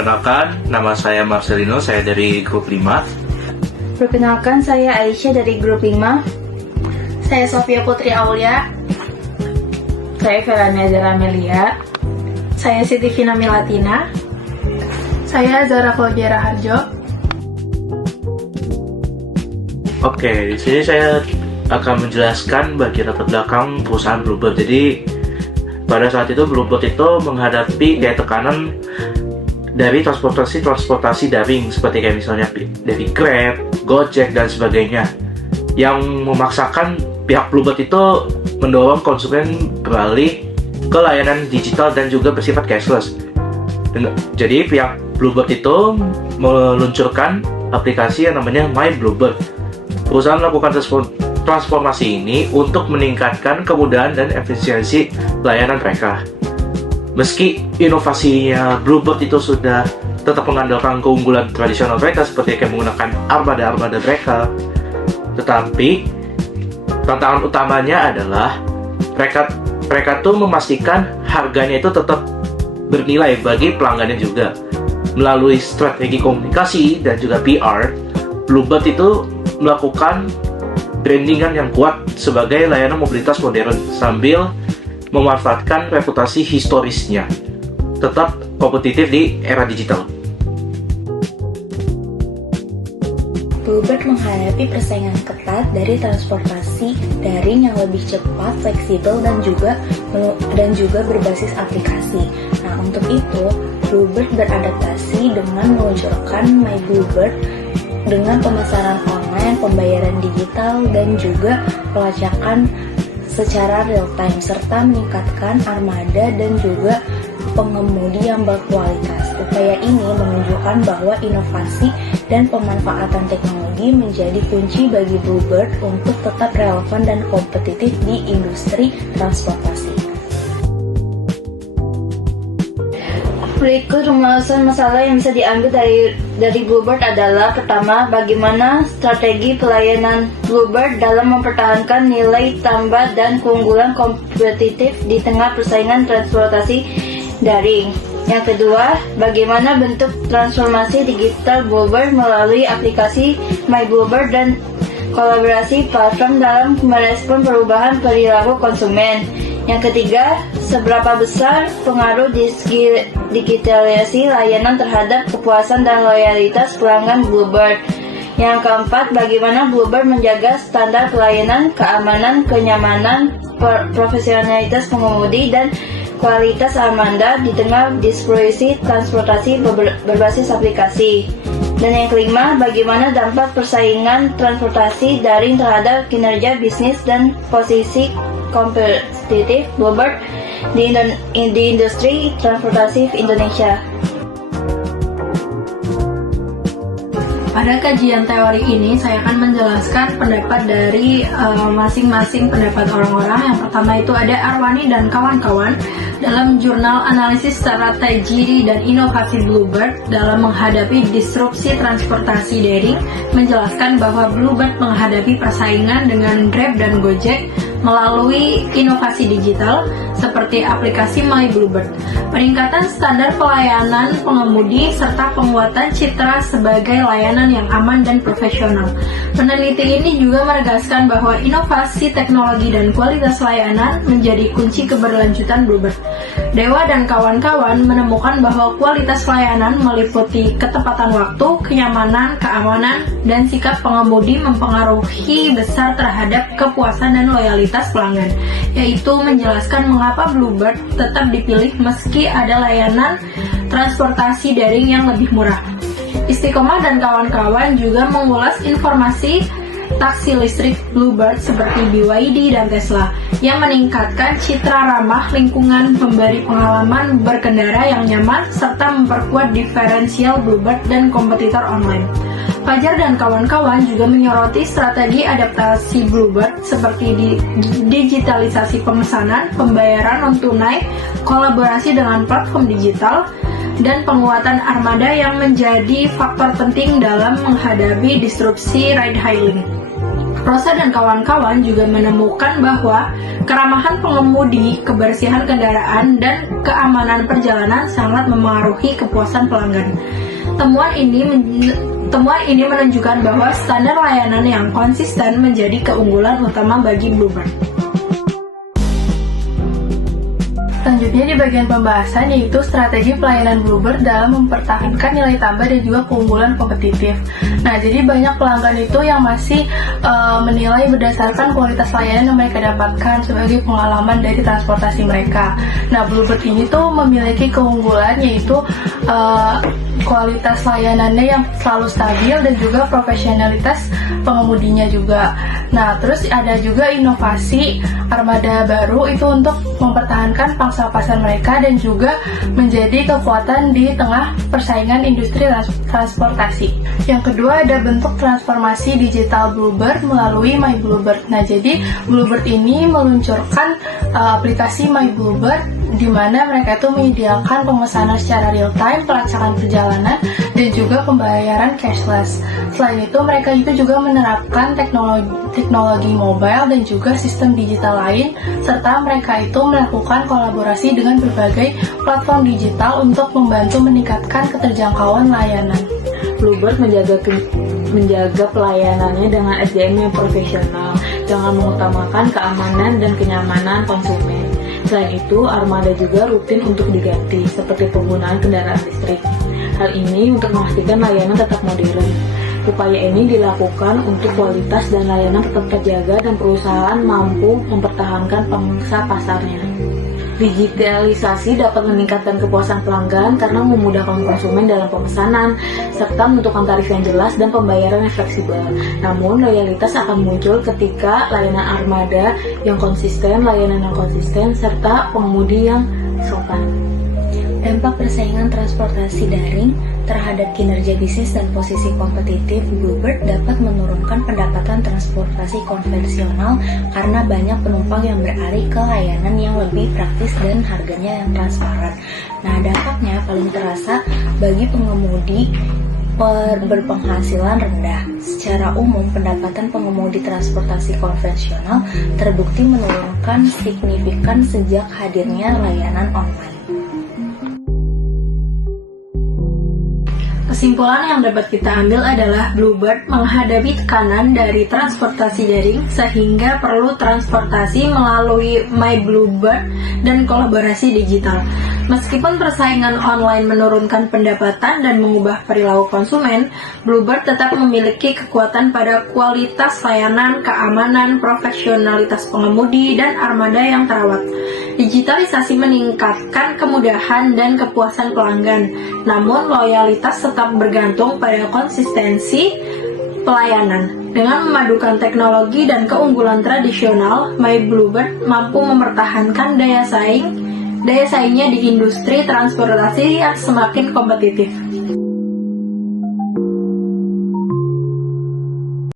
Perkenalkan, nama saya Marcelino, saya dari grup 5. Perkenalkan, saya Aisyah dari grup 5. Saya Sofia Putri Aulia. Saya Felania Zara Melia. Saya Siti Vina Milatina. Saya Zara Claudia Raharjo. Oke, di sini saya akan menjelaskan bagian latar belakang perusahaan Bluebird. Jadi pada saat itu Bluebird itu menghadapi kayak tekanan dari transportasi daring seperti kayak misalnya dari Grab, Gojek dan sebagainya, yang memaksakan pihak Bluebird itu mendorong konsumen beralih ke layanan digital dan juga bersifat cashless. Jadi pihak Bluebird itu meluncurkan aplikasi yang namanya My Bluebird. Perusahaan melakukan transformasi ini untuk meningkatkan kemudahan dan efisiensi layanan mereka. Meski inovasinya Bluebird itu sudah tetap mengandalkan keunggulan tradisional mereka seperti kayak menggunakan armada mereka, tetapi tantangan utamanya adalah mereka tuh memastikan harganya itu tetap bernilai bagi pelanggannya juga. Melalui strategi komunikasi dan juga PR, Bluebird itu melakukan brandingan yang kuat sebagai layanan mobilitas modern sambil memanfaatkan reputasi historisnya, tetap kompetitif di era digital. Bluebird menghadapi persaingan ketat dari transportasi daring yang lebih cepat, fleksibel, dan juga berbasis aplikasi. Nah, untuk itu, Bluebird beradaptasi dengan meluncurkan My Bluebird dengan pemasaran online, pembayaran digital, dan juga pelacakan secara real time, serta meningkatkan armada dan juga pengemudi yang berkualitas. Upaya ini menunjukkan bahwa inovasi dan pemanfaatan teknologi menjadi kunci bagi Bluebird untuk tetap relevan dan kompetitif di industri transportasi. Berikut rumusan masalah yang bisa diambil dari Bluebird adalah: pertama, bagaimana strategi pelayanan Bluebird dalam mempertahankan nilai tambah dan keunggulan kompetitif di tengah persaingan transportasi daring. Yang kedua, bagaimana bentuk transformasi digital Bluebird melalui aplikasi My Bluebird dan kolaborasi platform dalam merespon perubahan perilaku konsumen. Yang ketiga, seberapa besar pengaruh digitalisasi layanan terhadap kepuasan dan loyalitas pelanggan Bluebird. Yang keempat, bagaimana Bluebird menjaga standar pelayanan, keamanan, kenyamanan, profesionalitas pengemudi, dan kualitas armada di tengah distribusi transportasi berbasis aplikasi. Dan yang kelima, bagaimana dampak persaingan transportasi daring terhadap kinerja bisnis dan posisi kompetitif Bluebird di industri transportasi Indonesia. Pada kajian teori ini, saya akan menjelaskan pendapat dari masing-masing pendapat orang-orang. Yang pertama itu ada Arwani dan kawan-kawan dalam jurnal analisis strategi dan inovasi Bluebird dalam menghadapi disrupsi transportasi daring, menjelaskan bahwa Bluebird menghadapi persaingan dengan Grab dan Gojek melalui inovasi digital seperti aplikasi My Bluebird, peningkatan standar pelayanan pengemudi, serta penguatan citra sebagai layanan yang aman dan profesional. Peneliti ini juga menegaskan bahwa inovasi teknologi dan kualitas layanan menjadi kunci keberlanjutan Bluebird. Dewa dan kawan-kawan menemukan bahwa kualitas layanan meliputi ketepatan waktu, kenyamanan, keamanan, dan sikap pengemudi mempengaruhi besar terhadap kepuasan dan loyalitas pelanggan, yaitu menjelaskan mengapa Bluebird tetap dipilih meski ada layanan transportasi daring yang lebih murah. Istiqomah dan kawan-kawan juga mengulas informasi taksi listrik Bluebird seperti BYD dan Tesla yang meningkatkan citra ramah lingkungan, memberi pengalaman berkendara yang nyaman, serta memperkuat diferensial Bluebird dan kompetitor online. Fajar dan kawan-kawan juga menyoroti strategi adaptasi Bluebird seperti digitalisasi pemesanan, pembayaran non-tunai, kolaborasi dengan platform digital, dan penguatan armada yang menjadi faktor penting dalam menghadapi disrupsi ride-hailing. Rosa dan kawan-kawan juga menemukan bahwa keramahan pengemudi, kebersihan kendaraan, dan keamanan perjalanan sangat memengaruhi kepuasan pelanggan. Temuan ini menunjukkan bahwa standar layanan yang konsisten menjadi keunggulan utama bagi Bluebird. Selanjutnya di bagian pembahasan yaitu strategi pelayanan Bluebird dalam mempertahankan nilai tambah dan juga keunggulan kompetitif. Nah, jadi banyak pelanggan itu yang masih menilai berdasarkan kualitas layanan yang mereka dapatkan sebagai pengalaman dari transportasi mereka. Nah, Bluebird ini tuh memiliki keunggulan yaitu kualitas layanannya yang selalu stabil dan juga profesionalitas pengemudinya juga. Nah, terus ada juga inovasi armada baru itu untuk mempertahankan pangsa pasar mereka dan juga menjadi kekuatan di tengah persaingan industri transportasi. Yang kedua ada bentuk transformasi digital Bluebird melalui My Bluebird. Nah, jadi Bluebird ini meluncurkan aplikasi My Bluebird di mana mereka itu menyediakan pemesanan secara real time, pelacakan perjalanan, dan juga pembayaran cashless. Selain itu, mereka itu juga menerapkan teknologi mobile dan juga sistem digital lain, serta mereka itu melakukan kolaborasi dengan berbagai platform digital untuk membantu meningkatkan keterjangkauan layanan. Bluebird menjaga pelayanannya dengan SDM yang profesional, dengan mengutamakan keamanan dan kenyamanan konsumen. Selain itu, armada juga rutin untuk diganti, seperti penggunaan kendaraan listrik. Hal ini untuk memastikan layanan tetap modern. Upaya ini dilakukan untuk kualitas dan layanan tetap terjaga dan perusahaan mampu mempertahankan pangsa pasarnya. Digitalisasi dapat meningkatkan kepuasan pelanggan karena memudahkan konsumen dalam pemesanan, serta menentukan tarif yang jelas dan pembayaran yang fleksibel. Namun, loyalitas akan muncul ketika layanan armada yang konsisten, serta pengemudi yang sopan. Dampak persaingan transportasi daring terhadap kinerja bisnis dan posisi kompetitif Bluebird dapat menurunkan pendapatan transportasi konvensional karena banyak penumpang yang beralih ke layanan yang lebih praktis dan harganya yang transparan. Nah, dampaknya paling terasa bagi pengemudi berpenghasilan rendah. Secara umum, pendapatan pengemudi transportasi konvensional terbukti menurunkan signifikan sejak hadirnya layanan online. Kesimpulan yang dapat kita ambil adalah Bluebird menghadapi tekanan dari transportasi daring sehingga perlu transportasi melalui My Bluebird dan kolaborasi digital. Meskipun persaingan online menurunkan pendapatan dan mengubah perilaku konsumen, Bluebird tetap memiliki kekuatan pada kualitas layanan, keamanan, profesionalitas pengemudi, dan armada yang terawat. Digitalisasi meningkatkan kemudahan dan kepuasan pelanggan, namun loyalitas tetap bergantung pada konsistensi pelayanan. Dengan memadukan teknologi dan keunggulan tradisional, My Bluebird mampu mempertahankan daya saingnya di industri transportasi yang semakin kompetitif.